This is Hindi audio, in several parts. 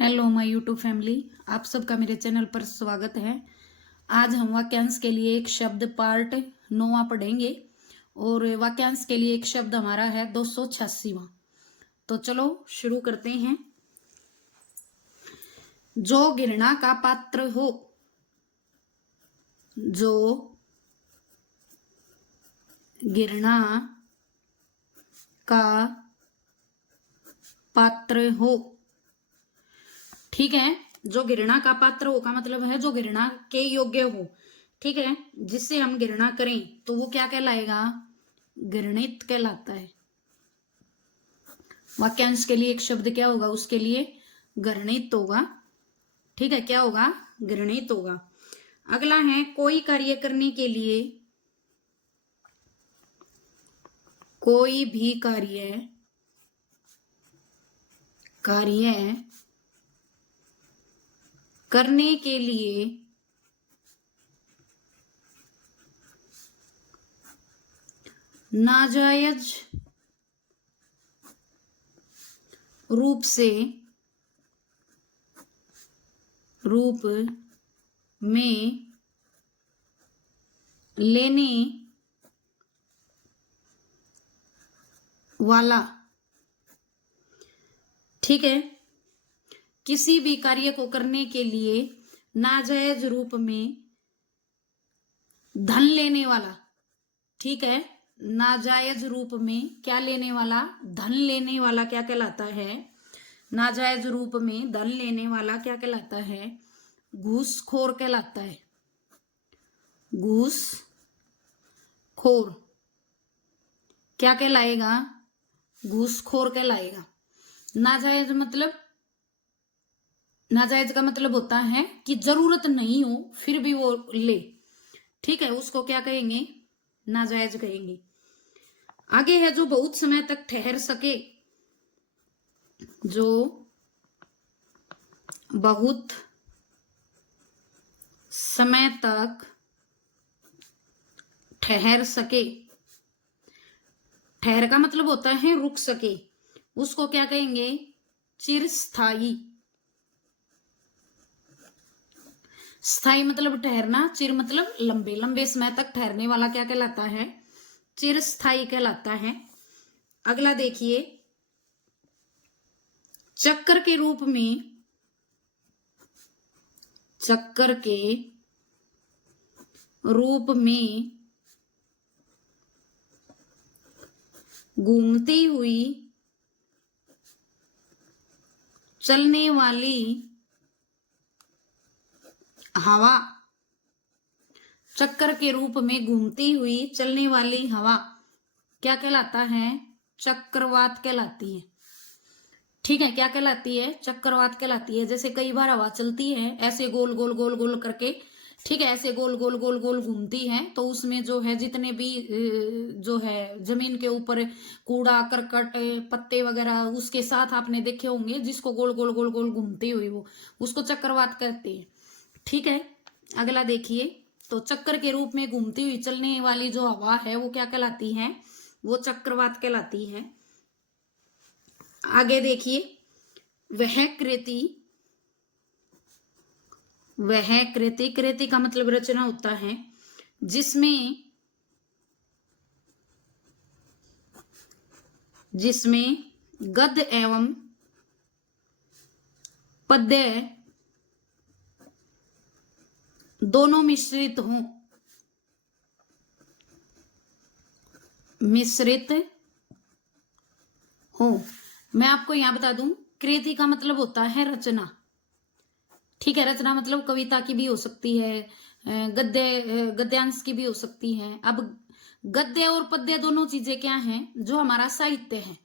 हेलो माय यूट्यूब फैमिली, आप सबका मेरे चैनल पर स्वागत है। आज हम वाक्यांश के लिए एक शब्द पार्ट 9वां पढ़ेंगे और वाक्यांश के लिए एक शब्द हमारा है 286वां। तो चलो शुरू करते हैं। जो घृणा का पात्र हो, जो घृणा का पात्र हो। ठीक है, जो घृणा का पात्र हो का मतलब है जो घृणा के योग्य हो। ठीक है, जिससे हम घृणा करें तो वो क्या कहलाएगा? घृणित कहलाता है। वाक्यांश के लिए एक शब्द क्या होगा? उसके लिए घृणित होगा। ठीक है, क्या होगा? घृणित होगा। अगला है कोई कार्य करने के लिए, कोई भी कार्य करने के लिए नाजायज रूप में लेने वाला। ठीक है, किसी भी कार्य को करने के लिए नाजायज रूप में धन लेने वाला। ठीक है, नाजायज रूप में क्या लेने वाला? धन लेने वाला क्या कहलाता है? नाजायज रूप में धन लेने वाला क्या कहलाता है? घूसखोर कहलाता है। घूसखोर क्या कहलाएगा? घूसखोर कहलाएगा। नाजायज का मतलब होता है कि जरूरत नहीं हो फिर भी वो ले। ठीक है, उसको क्या कहेंगे? नाजायज कहेंगे। आगे है जो बहुत समय तक ठहर सके। जो बहुत समय तक ठहर सके। ठहर का मतलब होता है रुक सके। उसको क्या कहेंगे? चिरस्थायी। स्थायी मतलब ठहरना, चिर मतलब लंबे। लंबे समय तक ठहरने वाला क्या कहलाता है? चिरस्थायी कहलाता है। अगला देखिए, चक्कर के रूप में घूमती हुई चलने वाली हवा। चक्कर के रूप में घूमती हुई चलने वाली हवा क्या कहलाता है? चक्रवात कहलाती है। ठीक है, क्या कहलाती है? चक्रवात कहलाती है। जैसे कई बार हवा चलती है ऐसे गोल गोल गोल गोल करके, ठीक है, ऐसे गोल गोल गोल गोल घूमती है, तो उसमें जो है जितने भी जो है जमीन के ऊपर कूड़ा करकट पत्ते वगैरह उसके साथ आपने देखे होंगे, जिसको गोल गोल गोल गोल घूमती हुई वो, उसको चक्रवात कहते हैं। ठीक है, अगला देखिए, तो चक्कर के रूप में घूमती हुई चलने वाली जो हवा है वो क्या कहलाती है? वो चक्रवात कहलाती है। आगे देखिए, वह कृति का मतलब रचना होता है जिसमें गद्य एवं पद्य दोनों मिश्रित हो। मैं आपको यहां बता दूं, कृति का मतलब होता है रचना। ठीक है, रचना मतलब कविता की भी हो सकती है, गद्यांश की भी हो सकती है। अब गद्य और पद्य दोनों चीजें क्या हैं? जो हमारा साहित्य है।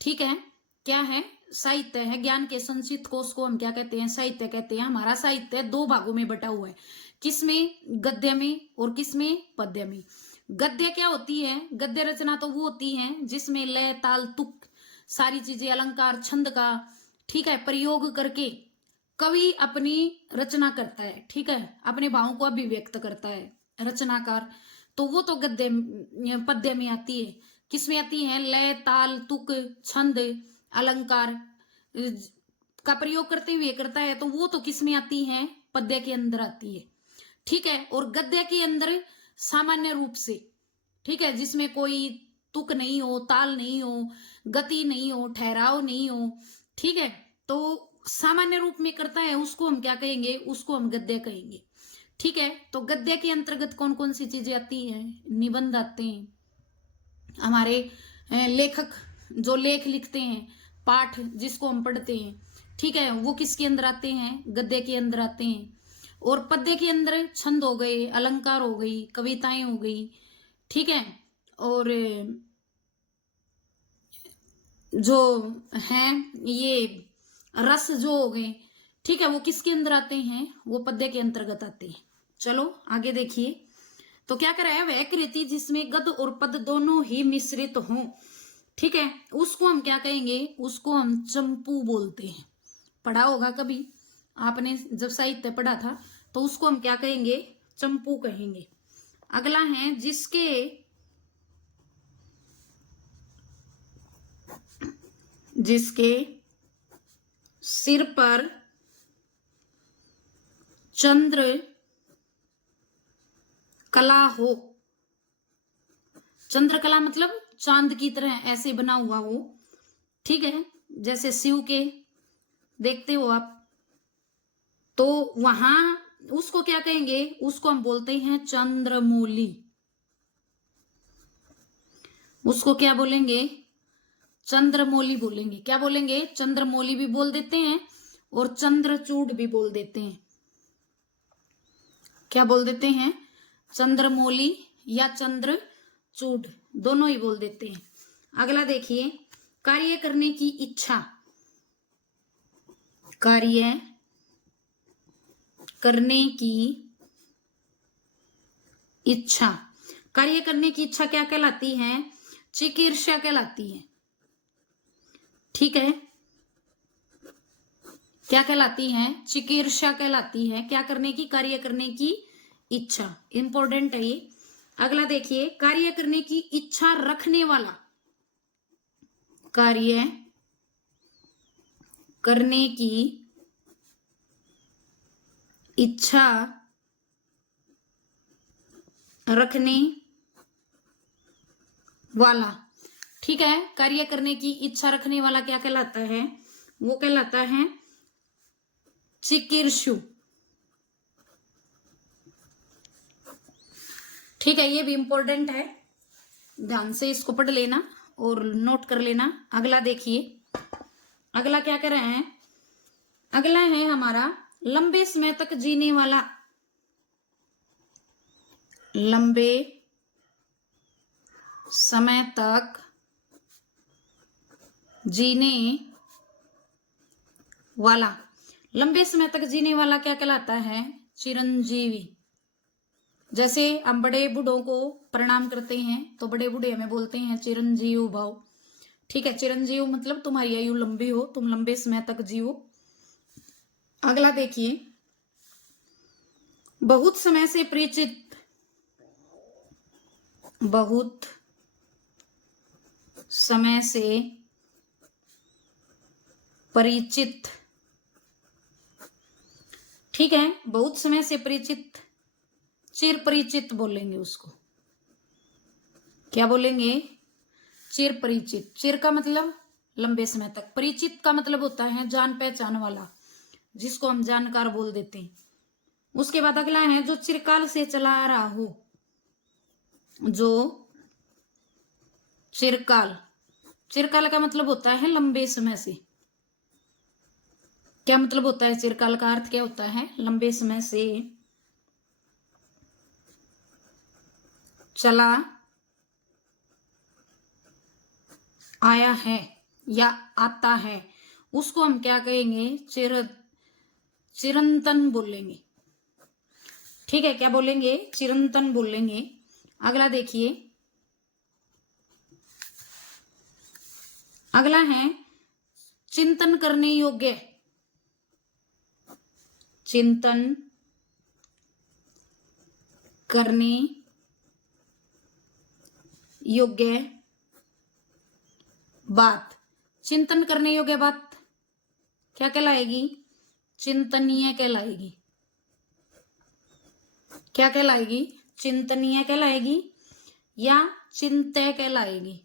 ठीक है, क्या है? साहित्य है। ज्ञान के संचित कोश को हम क्या कहते हैं? साहित्य कहते हैं। हमारा साहित्य दो भागों में बटा हुआ है। किसमें? गद्य में और किसमें? पद्य में। गद्य क्या होती है? गद्य रचना तो वो होती है जिसमें लय ताल तुक सारी चीजें, अलंकार छंद का, ठीक है, प्रयोग करके कवि अपनी रचना करता है। ठीक है, अपने भावों को अभिव्यक्त करता है रचनाकार। तो वो तो गद्य पद्य में आती है। किसमें आती है? लय ताल तुक छंद अलंकार का प्रयोग करते हुए करता है तो वो तो किस में आती है, पद्य के अंदर आती है। ठीक है, और गद्य के अंदर सामान्य रूप से, ठीक है, जिसमें कोई तुक नहीं हो, ताल नहीं हो, गति नहीं हो, ठहराव नहीं हो, ठीक है, तो सामान्य रूप में करता है, उसको हम क्या कहेंगे, उसको हम गद्य कहेंगे। ठीक है, तो गद्य के अंतर्गत कौन कौन सी चीजें आती हैं, निबंध आते हैं, हमारे लेखक जो लेख लिखते हैं, पाठ जिसको हम पढ़ते हैं, ठीक है, वो किसके अंदर आते हैं, गद्य के अंदर आते हैं। और पद्य के अंदर छंद हो गए, अलंकार हो गई, कविताएं हो गई, ठीक है, और जो हैं ये रस जो हो गए, ठीक है, वो किसके अंदर आते हैं, वो पद्य के अंतर्गत आते हैं। चलो आगे देखिए, तो क्या करा है, वह कृति जिसमें गद और पद दोनों ही मिश्रित हों, ठीक है, उसको हम क्या कहेंगे, उसको हम चंपू बोलते हैं। पढ़ा होगा कभी आपने जब साहित्य पढ़ा था, तो उसको हम क्या कहेंगे, चंपू कहेंगे। अगला है जिसके सिर पर चंद्र कला हो, चंद्रकला मतलब चांद की तरह ऐसे बना हुआ हो, ठीक है, जैसे शिव के देखते हो आप, तो वहां उसको क्या कहेंगे, उसको हम बोलते हैं चंद्रमौली। उसको क्या बोलेंगे, चंद्रमौली बोलेंगे। क्या बोलेंगे, चंद्रमौली भी बोल देते हैं और चंद्रचूड़ भी बोल देते हैं। क्या बोल देते हैं, चंद्रमौली या चंद्रचूड़, दोनों ही बोल देते हैं। अगला देखिए, कार्य करने की इच्छा, कार्य करने की इच्छा, कार्य करने की इच्छा क्या कहलाती है, चिकीर्षा कहलाती है। ठीक है, क्या कहलाती है, चिकीर्षा कहलाती है। क्या करने की, कार्य करने की इच्छा, इंपॉर्टेंट है ये। अगला देखिए, कार्य करने की इच्छा रखने वाला, कार्य करने की इच्छा रखने वाला, ठीक है, कार्य करने की इच्छा रखने वाला क्या कहलाता है, वो कहलाता है चिकीर्षु। ठीक है, ये भी इंपॉर्टेंट है, ध्यान से इसको पढ़ लेना और नोट कर लेना। अगला देखिए, अगला क्या कह रहे हैं, अगला है हमारा लंबे समय तक जीने वाला, लंबे समय तक जीने वाला, लंबे समय तक जीने वाला क्या कहलाता है, चिरंजीवी। जैसे हम बड़े बूढ़ों को प्रणाम करते हैं तो बड़े बूढ़े हमें बोलते हैं चिरंजीव भाव। ठीक है, चिरंजीव मतलब तुम्हारी आयु लंबी हो, तुम लंबे समय तक जियो। अगला देखिए, बहुत समय से परिचित, बहुत समय से परिचित, ठीक है, बहुत समय से परिचित, चिर परिचित बोलेंगे उसको। क्या बोलेंगे, चिर परिचित। चिर का मतलब लंबे समय तक, परिचित का मतलब होता है जान पहचान वाला, जिसको हम जानकार बोल देते हैं। उसके बाद अगला है जो चिरकाल से चला आ रहा हो, जो चिरकाल, चिरकाल का मतलब होता है लंबे समय से। क्या मतलब होता है चिरकाल का अर्थ क्या होता है, लंबे समय से चला आया है या आता है, उसको हम क्या कहेंगे, चिरंतन बोलेंगे। ठीक है, क्या बोलेंगे, चिरंतन बोलेंगे। अगला देखिए, अगला है चिंतन करने योग्य, चिंतन करने योग्य बात। चिंतन करने योग्य बात क्या कहलाएगी? चिंतनीय कहलाएगी। क्या कहलाएगी? चिंतनीय कहलाएगी या चिंत्य कहलाएगी?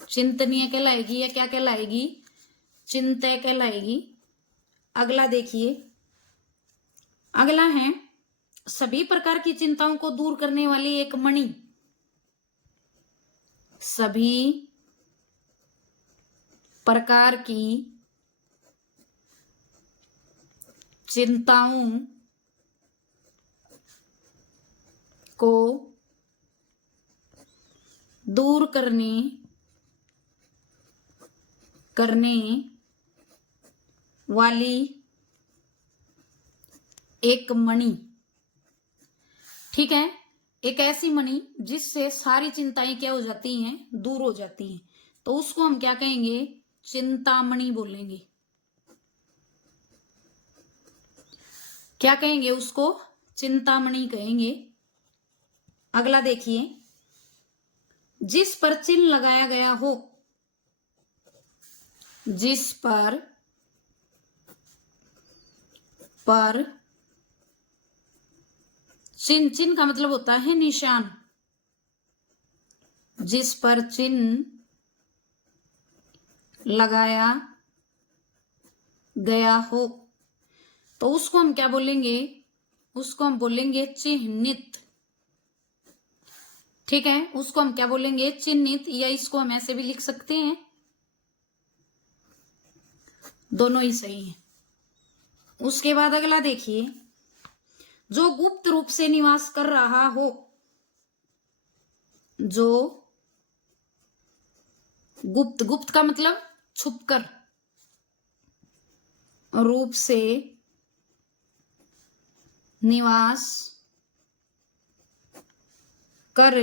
चिंतनीय कहलाएगी या क्या कहलाएगी? चिंत्य कहलाएगी। अगला देखिए, अगला है सभी प्रकार की चिंताओं को दूर करने वाली एक मणि। सभी प्रकार की चिंताओं को दूर करने वाली एक मणि। ठीक है, एक ऐसी मणि जिससे सारी चिंताएं क्या हो जाती हैं? दूर हो जाती हैं। तो उसको हम क्या कहेंगे? चिंतामणि बोलेंगे। क्या कहेंगे उसको? चिंतामणि कहेंगे। अगला देखिए, जिस पर चिन्ह लगाया गया हो, जिस पर चिन्ह का मतलब होता है निशान। जिस पर चिन्ह लगाया गया हो तो उसको हम क्या बोलेंगे? उसको हम बोलेंगे चिह्नित। ठीक है, उसको हम क्या बोलेंगे? चिह्नित, या इसको हम ऐसे भी लिख सकते हैं, दोनों ही सही है। उसके बाद अगला देखिए, जो गुप्त रूप से निवास कर रहा हो, जो गुप्त का मतलब छुपकर, रूप से निवास कर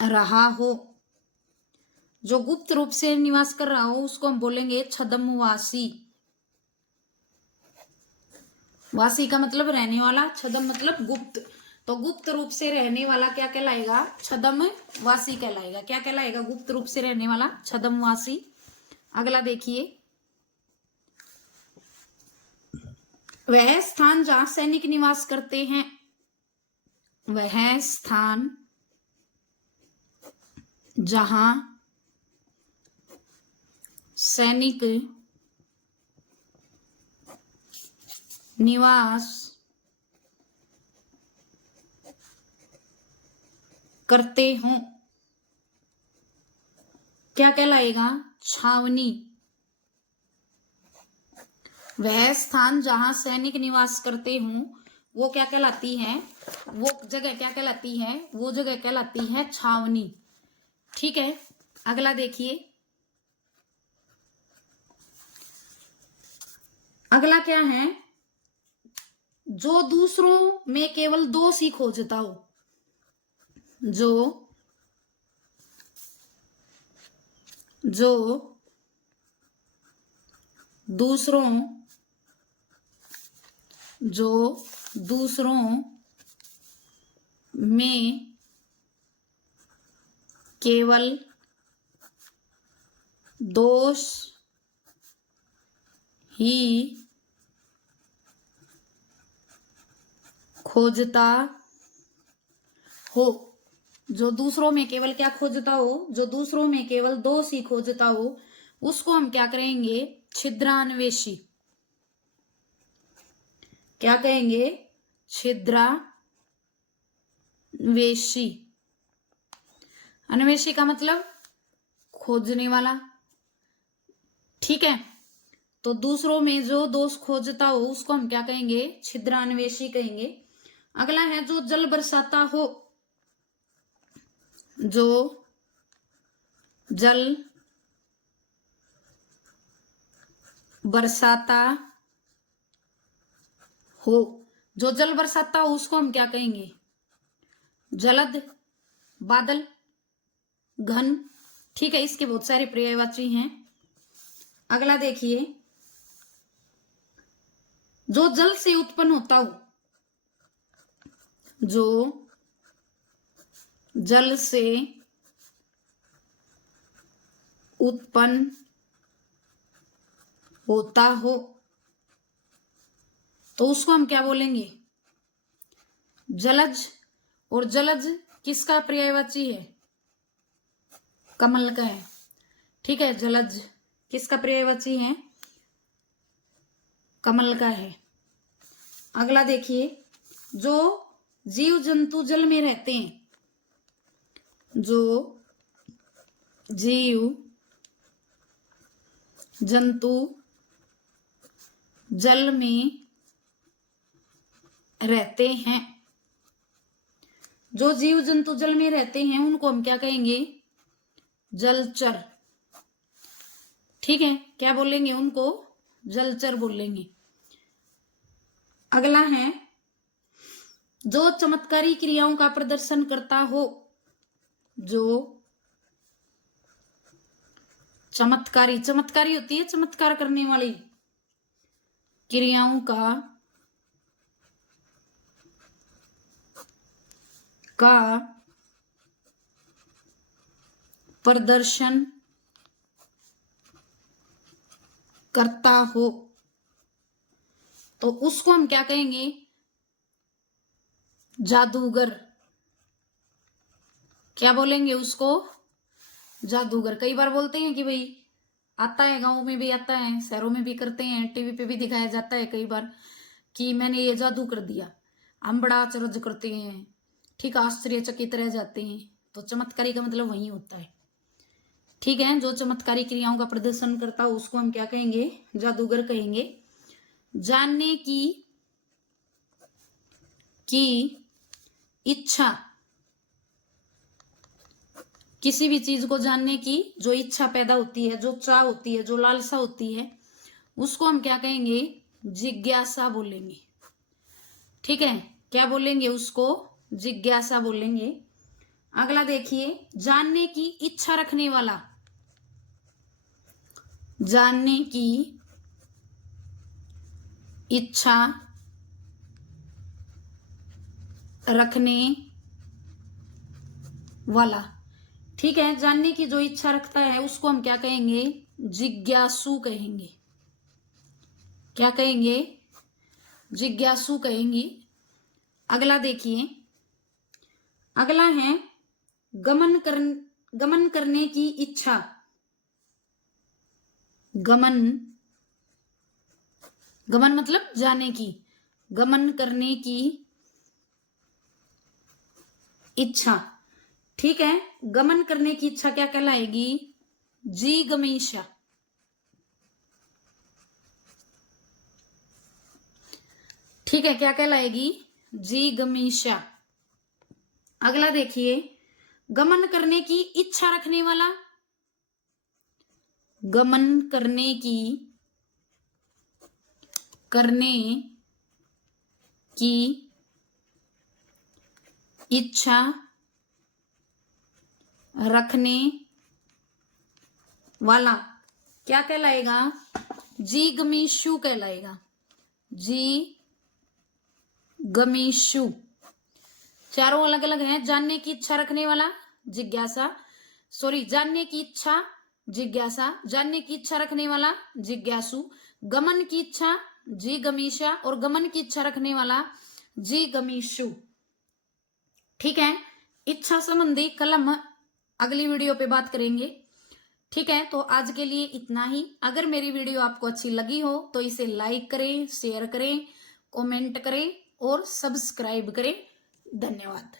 रहा हो, जो गुप्त रूप से निवास कर रहा हो उसको हम बोलेंगे छद्मवासी। वासी का मतलब रहने वाला, छद्म मतलब गुप्त। तो गुप्त रूप से रहने वाला क्या कहलाएगा? छद्मवासी कहलाएगा। क्या कहलाएगा? गुप्त रूप से रहने वाला छद्मवासी। अगला देखिए, वह स्थान जहां सैनिक निवास करते हैं, वह स्थान जहां सैनिक निवास करते हों, क्या कहलाएगा? छावनी। वह स्थान जहां सैनिक निवास करते हों वो क्या कहलाती है? वो जगह क्या कहलाती है? वो जगह कहलाती है छावनी। ठीक है, अगला देखिए, अगला क्या है? जो दूसरों में केवल दोष ही खोजता हो, जो दूसरों में केवल दोष ही खोजता हो, जो दूसरों में केवल क्या खोजता हो? जो दूसरों में केवल दोष ही खोजता हो उसको हम क्या करेंगे? छिद्रान्वेषी। क्या कहेंगे? छिद्रान्वेषी। अन्वेषी का मतलब खोजने वाला। ठीक है, तो दूसरों में जो दोष खोजता हो उसको हम क्या कहेंगे? छिद्रान्वेषी कहेंगे। अगला है जो जल बरसाता हो, जो जल बरसाता हो, जो जल बरसाता हो उसको हम क्या कहेंगे? जलद, बादल, घन। ठीक है, इसके बहुत सारे पर्यायवाची हैं। अगला देखिए, जो जल से उत्पन्न होता हो, जो जल से उत्पन्न होता हो तो उसको हम क्या बोलेंगे? जलज। और जलज किसका पर्यायवाची है? कमल का है। ठीक है, जलज किसका पर्यायवाची है? कमल का है। अगला देखिए, जो जीव जंतु जल में रहते हैं, जो जीव जंतु जल में रहते हैं, जो जीव जंतु जल में रहते हैं उनको हम क्या कहेंगे? जलचर। ठीक है, क्या बोलेंगे उनको? जलचर बोलेंगे। अगला है, जो चमत्कारी क्रियाओं का प्रदर्शन करता हो, जो चमत्कारी, चमत्कारी होती है चमत्कार करने वाली क्रियाओं का प्रदर्शन करता हो तो उसको हम क्या कहेंगे? जादूगर। क्या बोलेंगे उसको? जादूगर। कई बार बोलते हैं कि भाई आता है, गांव में भी आता है, शहरों में भी करते हैं, टीवी पे भी दिखाया जाता है कई बार कि मैंने ये जादू कर दिया। हम बड़ा आश्चर्य करते हैं, ठीक, आश्चर्यचकित रह जाते हैं। तो चमत्कारी का मतलब वही होता है। ठीक है, जो चमत्कारी क्रियाओं का प्रदर्शन करता हो उसको हम क्या कहेंगे? जादूगर कहेंगे। जानने की इच्छा, किसी भी चीज को जानने की जो इच्छा पैदा होती है, जो चाह होती है, जो लालसा होती है, उसको हम क्या कहेंगे? जिज्ञासा बोलेंगे। ठीक है, क्या बोलेंगे उसको? जिज्ञासा बोलेंगे। अगला देखिए, जानने की इच्छा रखने वाला, जानने की इच्छा रखने वाला। ठीक है, जानने की जो इच्छा रखता है उसको हम क्या कहेंगे? जिज्ञासु कहेंगे। क्या कहेंगे? जिज्ञासु कहेंगे। अगला देखिए, अगला है गमन करने की इच्छा। गमन मतलब जाने की, गमन करने की इच्छा। ठीक है, गमन करने की इच्छा क्या कहलाएगी? जिगमीषा। ठीक है, क्या कहलाएगी? जिगमीषा। अगला देखिए, गमन करने की इच्छा रखने वाला, गमन करने की इच्छा रखने वाला क्या कहलाएगा? जिगमीषु कहलाएगा। जिगमीषु। चारों अलग अलग हैं। जानने की इच्छा रखने वाला जिज्ञासा, जानने की इच्छा जिज्ञासा, जानने की इच्छा रखने वाला जिज्ञासु, गमन की इच्छा जिगमीषा और गमन की इच्छा रखने वाला जिगमीषु। ठीक है, इच्छा संबंधी कल हम अगली वीडियो पे बात करेंगे। ठीक है, तो आज के लिए इतना ही। अगर मेरी वीडियो आपको अच्छी लगी हो तो इसे लाइक करें, शेयर करें, कमेंट करें और सब्सक्राइब करें। धन्यवाद।